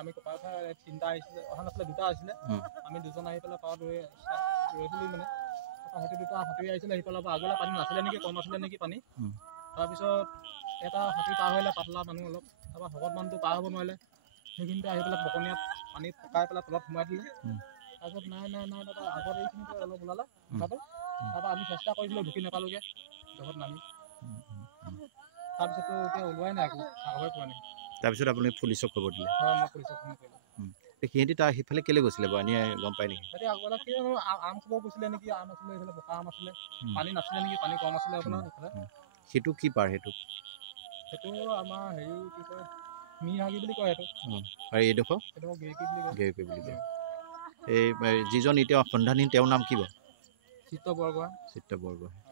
আমি কপাই উঠা তিনিটা আহিছিলে অহা নাছিলে দুটা আছিলে আমি দুজন আহি পেলাই পাৰত ৰৈছিলোঁ মানে হাতী দুটা হাতী আহিছিলে আহি পেলাই আগলৈ পানী নাছিলে নেকি কম আছিলে নেকি পানী তাৰপিছত এটা হাতী পাৰ হ'লে পাতলা মানুহ অলপ তাৰপৰা শকত মানুহটো পাৰ হ'ব নোৱাৰিলে সেইখিনিতে আহি পেলাই বকনীয়াত পানীত পকাই পেলাই তলত সোমাই দিলে তাৰপিছত নাই তাৰপৰা আগত এইখিনিতে অলপ ওলালে উঠাটো তাৰপৰা আমি চেষ্টা কৰিছিলোঁ ঢুকি নাপালোঁগৈ জগত নামি তাৰপিছতো এতিয়া ওলোৱাই নাই একো খাবই পোৱা নাই তাৰপিছত আপুনি পুলিচক খবৰ দিলে হয় মই পুলিচক ফোন কৰিলোঁ সিহঁতি তাৰ সিফালে কেলৈ গৈছিলে বাৰু এনেই গম পায় নেকি সিহঁতি আগলৈ কি আম খাব গৈছিলে নেকি আম আছিলে এইফালে পকা আম আছিলে পানী নাছিলে নেকি পানী কম আছিলে আপোনাৰ সেইফালে সেইটো কি পাৰ সেইটো আমাৰ হেৰি কি কয় মিহাগী বুলি কয় সেইটো আৰু এইডোখৰ গেৰেকী বুলি কয় গেৰেকী বুলি কয় এই যিজন এতিয়া সন্ধানহীন তেওঁৰ নাম কি বাৰু চিত্ৰ বৰগোহাঁই চিত্ৰ বৰগোহাঁই